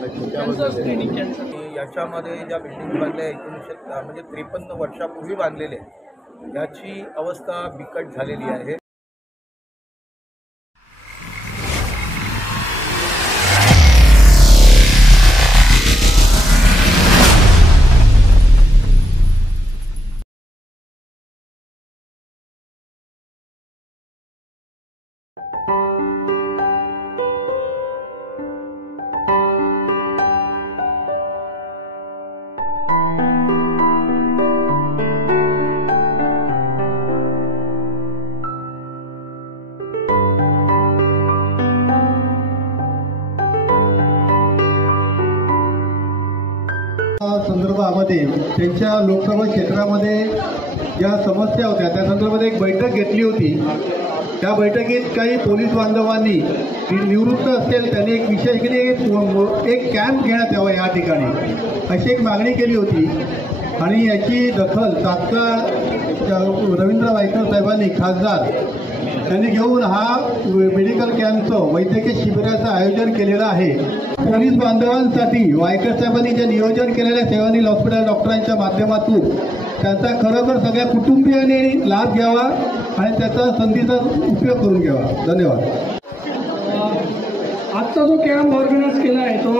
Screening याच्यामध्ये ज्या building बांधल्या 1900 म्हणजे 53 वर्षापूर्वी बांधलेल्या आहेत, याची अवस्था बिकट झालेली आहे. संदर्भामध्ये त्यांच्या लोकसभा क्षेत्रामध्ये ज्या समस्या होत्या त्या संदर्भात एक बैठक घेतली होती. त्या बैठकीत काही पोलीस बांधवांनी निवृत्त असतील त्यांनी एक विषय केली, एक कॅम्प घेण्यात यावा या ठिकाणी अशी एक मागणी केली होती. आणि याची दखल तात्काळ रवींद्र वायकर साहेबांनी, खासदार त्यांनी घेऊन हा मेडिकल कॅम्पचं वैद्यकीय शिबिराचं आयोजन केलेलं आहे. पोलीस बांधवांसाठी वायकर साहेबांनी जे नियोजन केलेल्या सेवानिल हॉस्पिटल डॉक्टरांच्या माध्यमातून त्यांचा खरोखर सगळ्या कुटुंबियांनी लाभ घ्यावा आणि त्याचा संधीचा उपयोग करून घ्यावा. धन्यवाद. आजचा जो कॅम्प ऑर्गनाईज केला आहे तो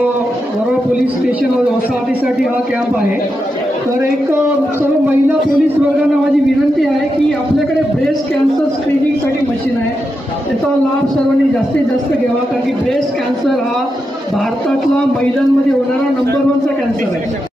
वरोरा पोलीस स्टेशन वसाहतीसाठी हा कॅम्प आहे. तर एक सर्व महिला पोलीस वर्गांना माझी विनंती आहे की आपल्याकडे ब्रेस्ट कॅन्सर स्क्रीनिंगसाठी मशीन आहे, त्याचा लाभ सर्वांनी जास्तीत जास्त घ्यावा. कारण की ब्रेस्ट कॅन्सर हा भारतातला महिलांमध्ये होणारा नंबर 1चा कॅन्सर आहे.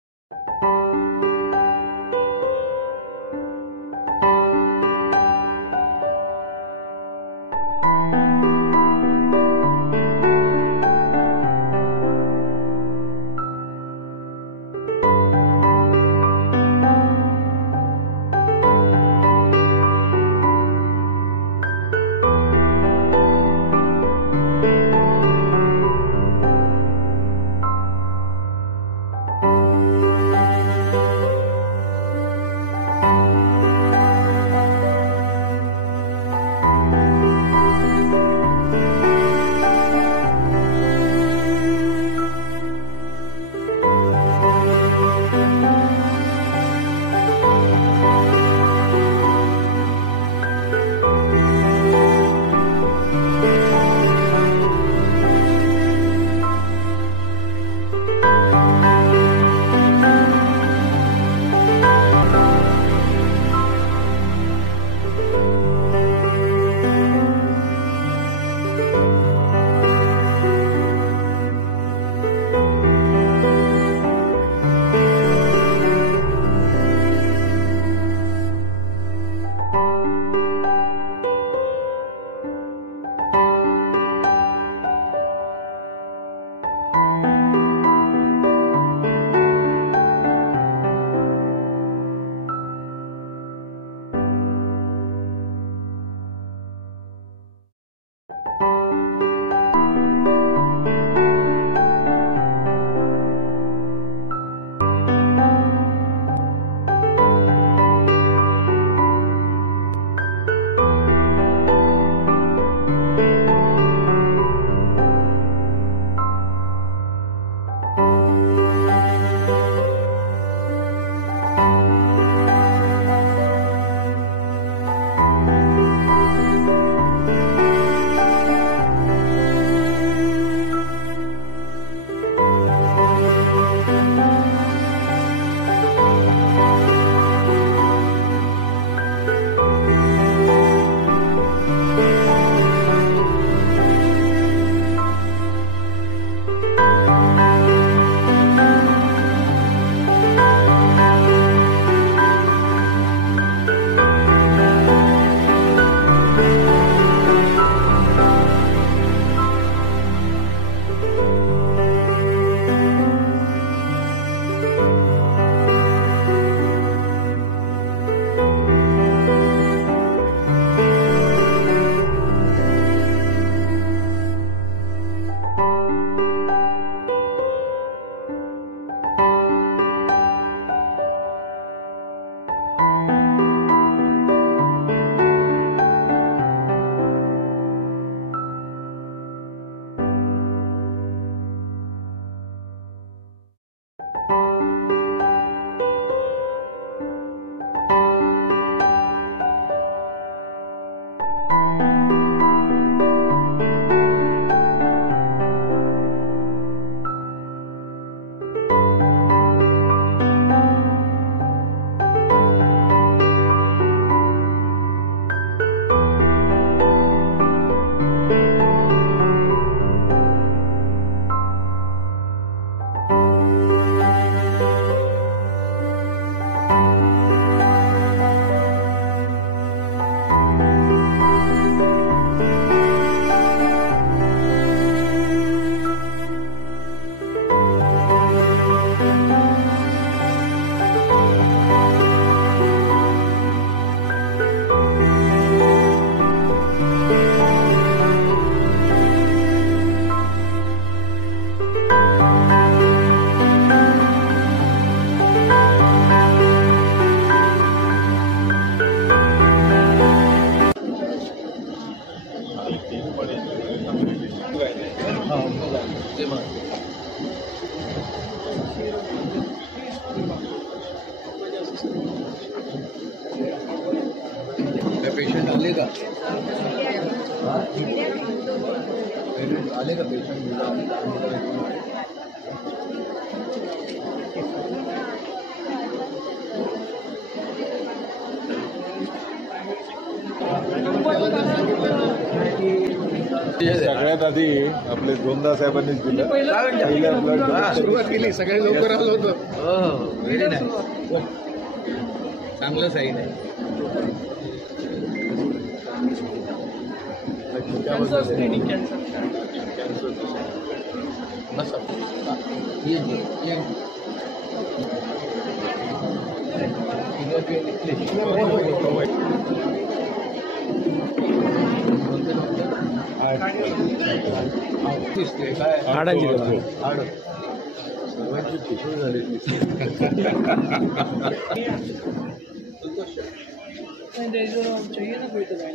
आले का पेशंट? सगळ्यात आधी आपले दोनदा साहेबांनीच दिलं. पहिल्या ब्लड सुरुवात केली, सगळे लवकर आलो होतो. हो व्हेरी नाईस, चांगलं साईन आहे. कॅन्सर स्क्रीनिंग, हाडांची सर्वांची ठिसूळ झाली. चाहिए ना कोई तो भाई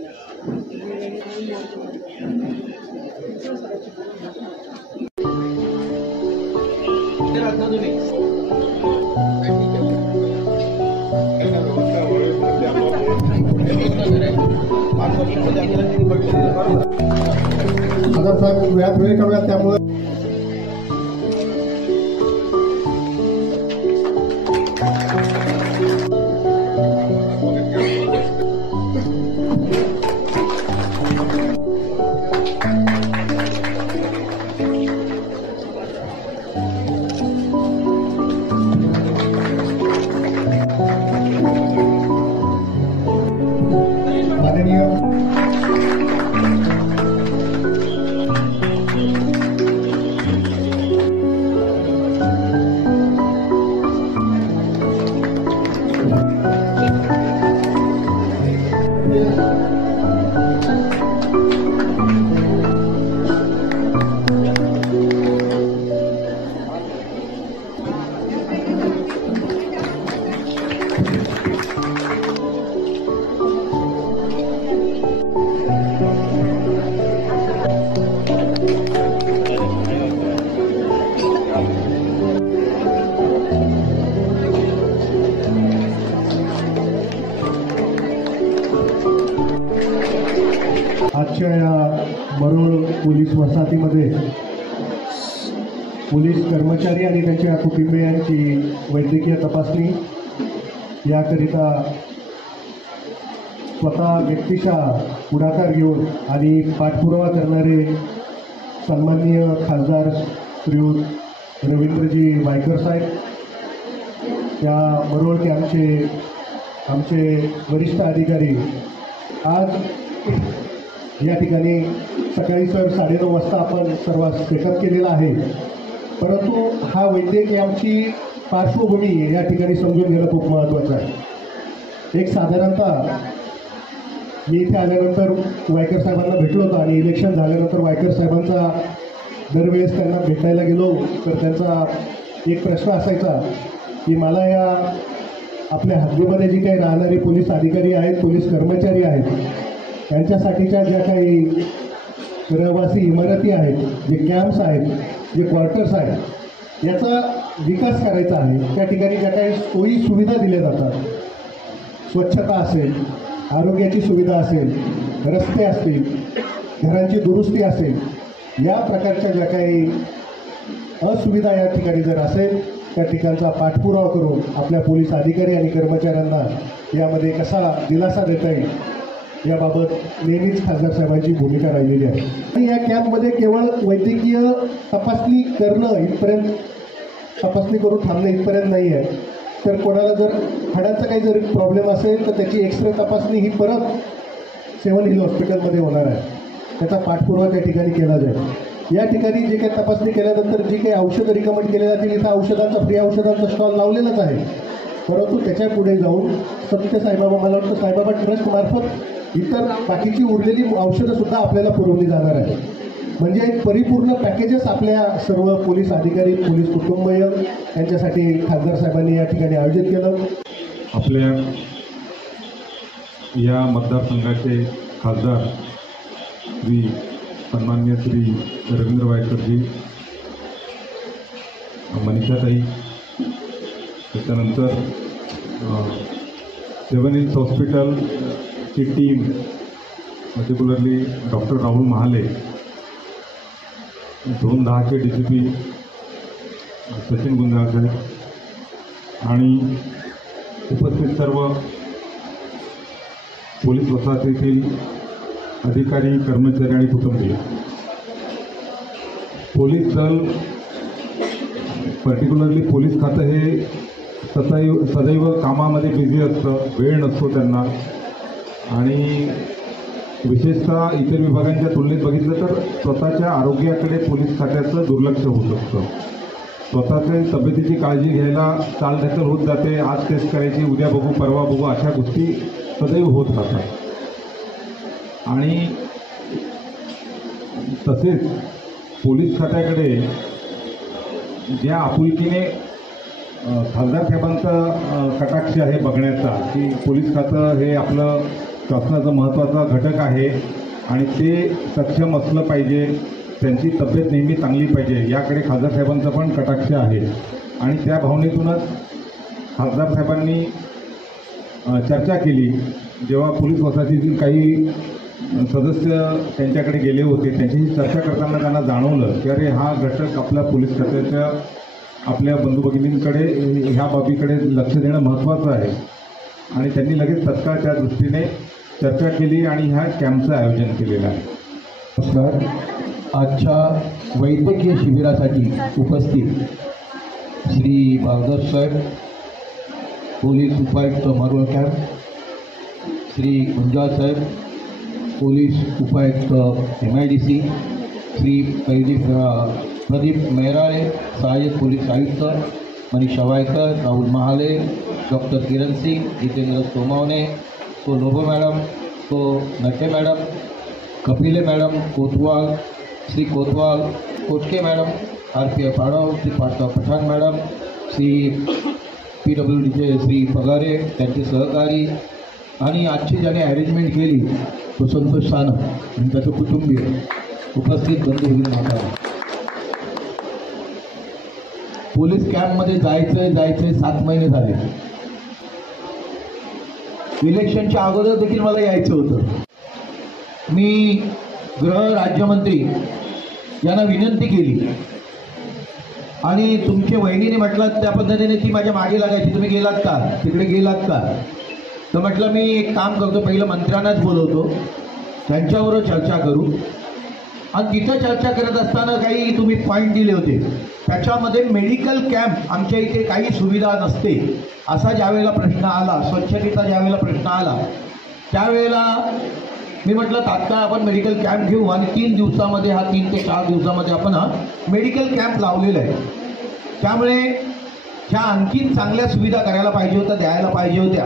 आता साहेब वेळात वेळ करूयात, त्यामुळे माननीय आजच्या या मरोळ पोलीस वसाहतीमध्ये पोलीस कर्मचारी आणि त्यांच्या कुटुंबियांची वैद्यकीय तपासणी याकरिता स्वतः व्यक्तिशः पुढाकार घेऊन आणि पाठपुरावा करणारे सन्माननीय खासदार श्रीयुत रवींद्रजी वायकर साहेब, या मरोळ आमचे वरिष्ठ अधिकारी आज या ठिकाणी सकाळी 9:30 वाजता आपण सर्व सेटअप केलेला आहे. परंतु हा वैद्यकीय आमची पार्श्वभूमी या ठिकाणी समजून घेणं खूप महत्त्वाचं आहे. एक साधारणतः मी इथे आल्यानंतर वायकर साहेबांना भेटलो होतो आणि इलेक्शन झाल्यानंतर वायकर साहेबांचा दरवेळेस त्यांना भेटायला गेलो तर त्यांचा एक प्रश्न असायचा की मला या आपल्या हद्दीमध्ये जी काही राहणारी पोलीस अधिकारी आहेत, पोलीस कर्मचारी आहेत, त्यांच्यासाठीच्या ज्या काही रहिवासी इमारती आहेत, जे कॅम्प्स आहेत, जे क्वार्टर्स आहेत, याचा विकास करायचा आहे. त्या ठिकाणी ज्या काही सोयी सुविधा दिल्या जातात, स्वच्छता असेल, आरोग्याची सुविधा असेल, रस्ते असतील, घरांची दुरुस्ती असेल, या प्रकारच्या ज्या काही असुविधा या ठिकाणी जर असेल त्या ठिकाणचा पाठपुरावा करून आपल्या पोलीस अधिकारी आणि कर्मचाऱ्यांना यामध्ये कसा दिलासा देता येईल याबाबत नेहमीच खासदार साहेबांची भूमिका राहिलेली आहे. आणि या कॅम्पमध्ये केवळ वैद्यकीय तपासणी करणं इथपर्यंत, तपासणी करून थांबणं इथपर्यंत नाही आहे, तर कोणाला जर हाडांचा काही जर प्रॉब्लेम असेल तर त्याची एक्सरे तपासणी ही परत 7 हिल हॉस्पिटलमध्ये होणार आहे. त्याचा पाठपुरावा त्या ठिकाणी केला जाईल. या ठिकाणी जे काही तपासणी केल्यानंतर जी काही औषधं रिकमेंड केली जातील, इथं औषधांचा फ्री औषधांचा स्टॉल लावलेलाच आहे. परंतु त्याच्या पुढे जाऊन सत्य साईबाबा, मला वाटतं साईबाबा ट्रस्टमार्फत इतर बाकीची उरलेली औषधंसुद्धा आपल्याला पुरवली जाणार आहे. म्हणजे एक परिपूर्ण पॅकेजेस आपल्या सर्व पोलीस अधिकारी, पोलीस कुटुंबीय यांच्यासाठी खासदार साहेबांनी या ठिकाणी आयोजित केलं. आपल्या या मतदारसंघाचे खासदार श्री सन्मान्य श्री रवींद्र वायकरजी, मनीषाताई, त्याच्यानंतर 7 हिल्स हॉस्पिटलची team particularly doctor Rahul Mahale, 210चे DCP सचिन गुंजाळकर आणि उपस्थित सर्व पोलीस वसाहतीतील अधिकारी, कर्मचारी आणि कुटुंबीय. पोलीस दल, पर्टिक्युलरली पोलीस खातं हे सदैव कामामध्ये बिझी असतं, वेळ नसतो त्यांना. आणि विशेषतः इतर विभागांच्या तुलनेत बघितलं तर स्वतःच्या आरोग्याकडे पोलीस खात्याचं दुर्लक्ष होत असतं. स्वतःच्या तब्येतीची काळजी घ्यायला चालढकल होत जाते. आज टेस्ट करायची, उद्या बघू, परवा बघू, अशा गोष्टी सदैव होत राहतात. आणि तसेच पोलीस खात्याकडे ज्या आपुलकीने खासदार साहेबांचा कटाक्ष आहे बघण्याचा, की पोलीस खातं हे आपलं शासनाचा महत्त्वाचा घटक आहे आणि ते सक्षम असलं पाहिजे, त्यांची तब्येत नेहमी चांगली पाहिजे, याकडे खासदार साहेबांचा पण कटाक्ष आहे. आणि त्या भावनेतूनच खासदार साहेबांनी चर्चा केली. जेव्हा पोलीस वसाहतीतील काही सदस्य त्यांच्याकडे गेले होते, त्यांच्याशी चर्चा करताना त्यांना जाणवलं की अरे हा घटक आपल्या पोलीस खात्याच्या आपल्या बंधू भगिनींकडे ह्या बाबीकडे लक्ष देणं महत्त्वाचं आहे. आणि त्यांनी लगेच तत्काळ त्या दृष्टीने चर्चा केली आणि ह्या कॅम्पचं आयोजन केलेलं आहे. नमस्कार. आजच्या वैद्यकीय शिबिरासाठी उपस्थित श्री बागदर साहेब, पोलीस उपायुक्त मारोळ कॅम्प, श्री गुंजाळ साहेब, पोलीस उपायुक्त MIDC, श्री प्रदीप मेहराळे, सहाय्यक पोलीस आयुक्त, मनीष वायकर, राहुल महाले, डॉक्टर किरण सिंग, जितेंद्र सोमावणे, तो लोबो मॅडम, तो Nate madam, Kapile madam, Kotwal, Shri Kotwal, Kochke madam, RPF Adav, Shri Pathan madam, Shri PWDचे श्री पगारे, त्यांचे सहकारी आणि आजची ज्याने अरेंजमेंट केली तो संतोष सानप आणि त्याचं कुटुंबीय, उपस्थित बंधू भगिनी माता. पोलीस कॅम्पमध्ये जायचंय 7 महिने झाले. इलेक्शनच्या अगोदर देखील मला यायचं होतं. मी गृह राज्यमंत्री यांना विनंती केली आणि तुमच्या वहिनीने म्हटलं त्या पद्धतीने ती माझ्या मागे लागायची, तुम्ही गेलात का, तिकडे गेलात का. तर म्हटलं मी एक काम करतो, पहिलं मंत्र्यांनाच बोलवतो, त्यांच्याबरोबर चर्चा करू. आणि तिथं चर्चा करत असताना काही तुम्ही पॉईंट दिले होते, त्याच्यामध्ये मेडिकल कॅम्प आमच्या इथे काही सुविधा नसते असा ज्यावेळेला प्रश्न आला, स्वच्छतेचा ज्यावेळेला प्रश्न आला, त्यावेळेला मी म्हटलं तात्काळ आपण मेडिकल कॅम्प घेऊ आणि 3 दिवसामध्ये 3 ते 4 दिवसामध्ये आपण मेडिकल कॅम्प लावलेला आहे. त्यामुळे ह्या आणखीन चांगल्या सुविधा करायला पाहिजे होत्या, द्यायला पाहिजे होत्या,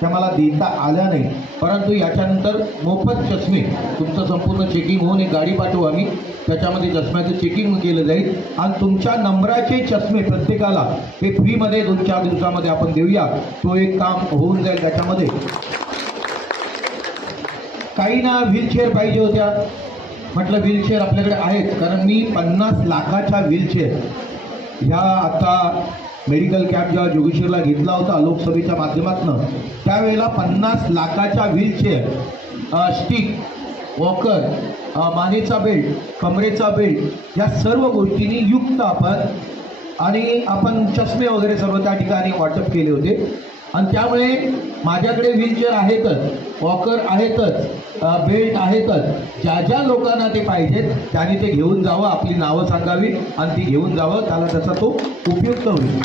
त्या मला देता आल्या नाही. परंतु याच्यानंतर मोफत चष्मे तुमचं संपूर्ण चेकिंग होऊन एक गाडी पाठवू आम्ही, त्याच्यामध्ये चष्म्याचं चेकिंग केलं जाईल आणि तुमच्या नंबराचे चष्मे प्रत्येकाला हे फ्रीमध्ये 2-4 दिवसामध्ये आपण देऊया. तो एक काम होऊन जाईल. त्याच्यामध्ये काही ना व्हीलचेअर पाहिजे होत्या, म्हटलं व्हीलचेअर आपल्याकडे आहेत, कारण मी 50 लाखाच्या व्हीलचेअर ह्या आता मेडिकल कॅम्प जेव्हा जोगेश्वरला घेतला होता लोकसभेच्या माध्यमातून, त्यावेळेला 50 लाखाच्या व्हीलचेअर, स्टिक, वॉकर, मानेचा बेल्ट, कमरेचा बेल्ट, या सर्व गोष्टींनी युक्त आपण चष्मे वगैरे सर्व त्या ठिकाणी वाटप केले होते. आणि त्यामुळे माझ्याकडे व्हीलचेअर आहेतच, वॉकर आहेतच, बेल्ट आहेतच. ज्या ज्या लोकांना ते पाहिजेत त्यांनी ते घेऊन जावं, आपली नावं सांगावी आणि ती घेऊन जावं, त्याला त्याचा तो उपयुक्त होईल.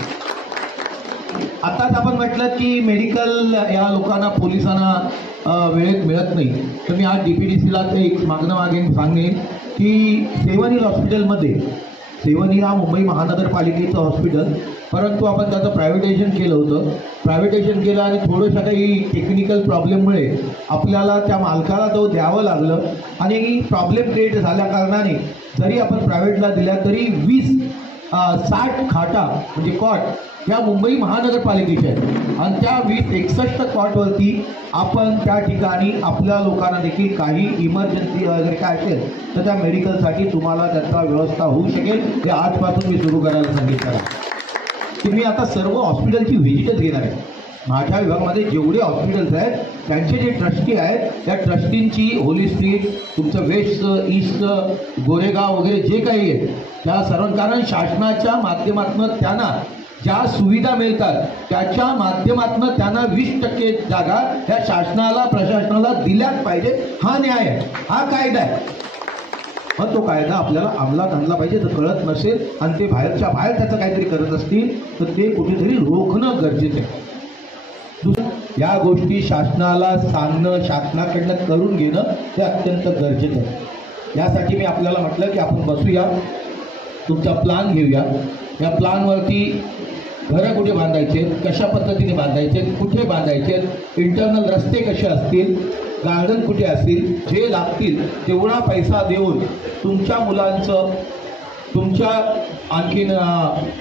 आताच आपण म्हटलं की मेडिकल या लोकांना, पोलिसांना वेळेत मिळत नाही, तर मी आज DPDCला ते एक मागेन सांगेन की सेवन हिल हॉस्पिटलमध्ये, सेवन हिल हा मुंबई महानगरपालिकेचं हॉस्पिटल, परंतु आपण त्याचं प्रायव्हेटायझेशन केलं होतं. प्रायव्हेटायझेशन केलं आणि थोडंसं काही टेक्निकल प्रॉब्लेममुळे आपल्याला त्या मालकाला तो द्यावं लागलं आणि प्रॉब्लेम क्रिएट झाल्या कारणाने जरी आपण प्रायव्हेटला दिल्या तरी 60 खाटा म्हणजे कॉट ह्या मुंबई महानगरपालिकेच्या आहेत आणि त्या 61 कॉटवरती आपण त्या ठिकाणी आपल्या लोकांना देखील काही इमर्जन्सी वगैरे काय असेल तर त्या मेडिकलसाठी तुम्हाला त्याचा व्यवस्था होऊ शकेल. हे आजपासून मी सुरू करायला सांगितलं की मी आता सर्व हॉस्पिटलची व्हिजिटच घेणार आहे. माझ्या विभागामध्ये जेवढे हॉस्पिटल्स आहेत त्यांचे जे ट्रस्टी आहेत त्या ट्रस्टींची होली स्ट्रीट, तुमचं वेस्ट, ईस्ट, गोरेगाव वगैरे जे काही आहे त्या सर्व, कारण शासनाच्या माध्यमातून त्यांना ज्या सुविधा मिळतात त्याच्या माध्यमातून त्यांना 20% जागा ह्या शासनाला, प्रशासनाला दिल्याच पाहिजे. हा न्याय आहे, हा कायदा आहे. मग तो कायदा आपल्याला अंमलात आणला पाहिजे. जर कळत नसेल आणि ते बाहेरच्या बाहेर त्याचं काहीतरी करत असतील तर ते कुठेतरी रोखणं गरजेचं आहे. या गोष्टी शासनाला सांगणं, शासनाकडनं करून घेणं हे अत्यंत गरजेचं आहे. यासाठी मी आपल्याला म्हटलं की आपण बसूया, तुमचा प्लान घेऊया. या प्लानवरती घरं कुठे बांधायचे, कशा पद्धतीने बांधायचे, कुठे बांधायचे, इंटरनल रस्ते कसे असतील, गार्डन कुठे असतील, जे लागतील तेवढा पैसा देऊन तुमच्या मुलांचं, तुमच्या आणखीन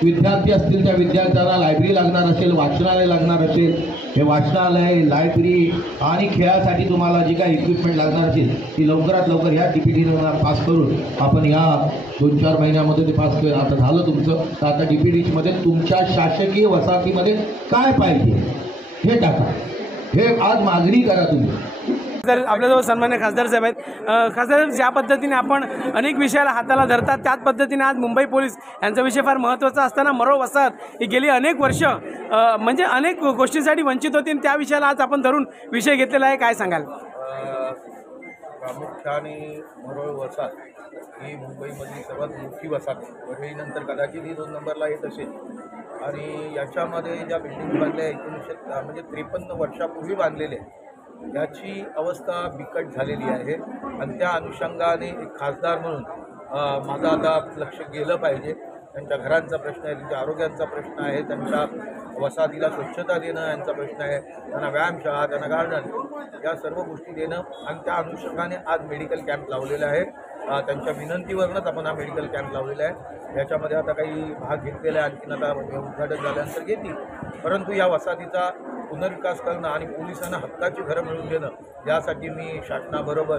विद्यार्थी असतील त्या विद्यार्थ्यांना लायब्ररी लागणार असेल, वाचनालय लागणार असेल, हे वाचनालय, लायब्ररी आणि खेळासाठी तुम्हाला जी काही इक्विपमेंट लागणार असेल ती लवकरात लवकर ह्या DPDनं पास करून आपण या 2-4 महिन्यामध्ये ते पास केलं. आता झालं तुमचं, तर आता DPDमध्ये तुमच्या शासकीय वसाहतीमध्ये काय पाहिजे हे टाका, हे आज मागणी करा तुम्ही. जर आपल्याजवळ सन्मान्य खासदार साहेब आहेत. खासदार, ज्या पद्धतीने आपण अनेक विषयाला हाताला धरतात त्याच पद्धतीने आज मुंबई पोलीस यांचा विषय फार महत्त्वाचा असताना मरो वसाहत ही गेली अनेक वर्ष म्हणजे अनेक गोष्टींसाठी वंचित होती आणि त्या विषयाला आज आपण धरून विषय घेतलेला आहे. काय सांगाल? प्रामुख्याने मरोळ वसाहत ही मुंबईमधली सर्वात मोठी वसाहत आहे. वरळीनंतर कदाचित ही 2 नंबरला येत असेल. आणि याच्यामध्ये ज्या बिल्डिंग बांधल्या 1953 वर्षापूर्वी बांधलेल्या याची अवस्था बिकट झालेली आहे. आणि त्या अनुषंगाने एक खासदार म्हणून माझं आता लक्ष गेलं पाहिजे. त्यांच्या घरांचा प्रश्न आहे, त्यांच्या आरोग्यांचा प्रश्न आहे, त्यांच्या वसाहतीला स्वच्छता देणं यांचा प्रश्न आहे, त्यांना व्यायामशाळा, त्यांना गार्डन, या सर्व गोष्टी देणं. आणि त्या अनुषंगाने आज मेडिकल कॅम्प लावलेला आहे. त्यांच्या विनंतीवरूनच आपण हा मेडिकल कॅम्प लावलेला आहे. याच्यामध्ये आता काही भाग घेतलेला आहे, आणखीन आता उद्घाटन झाल्यानंतर घेतील. परंतु या वसाहतीचा पुनर्विकास करणं आणि पोलिसांना हक्काची घरं मिळवून देणं यासाठी मी शासनाबरोबर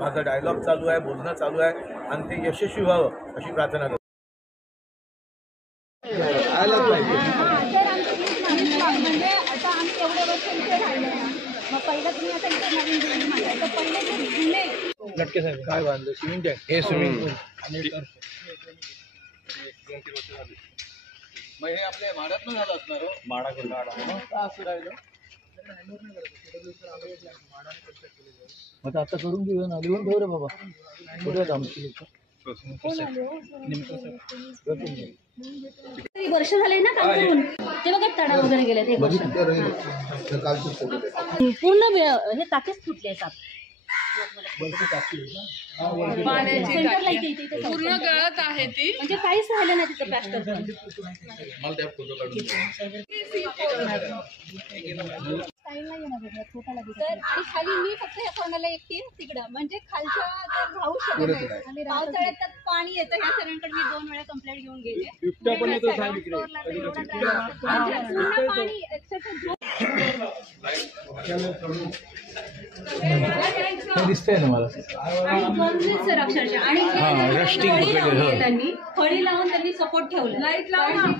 माझं डायलॉग चालू आहे, बोलणं चालू आहे आणि ते यशस्वी व्हावं अशी प्रार्थना करतो. काय बांधलं? स्विमिंग टँक, हे स्विमिंग पूल मग हे आपल्या माडात झालं असणार हो. माडाकडून का असं राहिलं? मग आता करून घेऊया ना, लिहून ठेव रे बाबा. कुठे आमची वर्ष झाले ना काम करून, ते बघा तडा वगैरे गेले. 1 वर्ष पूर्ण हे टाकेच फुटले आहेत. पूर्ण गळत आहे ती, म्हणजे काहीच राहिलं नाही तिथं प्लॅस्टर. आणि खाली मी फक्त या कोणाला एकटी तिकडं, म्हणजे खालच्या तर राहू शकत नाही. पावसाळ्यात त्यात पाणी येतं. ह्या सगळ्यांकडे मी 2 वेळा कंप्लेंट घेऊन गेले. पूर्ण पाणी दिसतंय ना मला. सर अक्षरशः. आणि त्यांनी फळी लावून त्यांनी सपोर्ट ठेवलं. लाईट लावून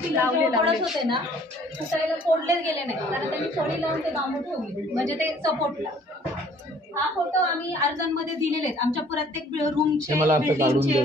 पडत होते ना, सुटायला फोडलेच गेले नाही कारण त्यांनी फळी लावून ते बांबू ठेवले, म्हणजे ते सपोर्टला. हा फोटो आम्ही अर्जांमध्ये दिलेले आहेत आमच्या प्रत्येक रूमचे, बिल्डिंगचे.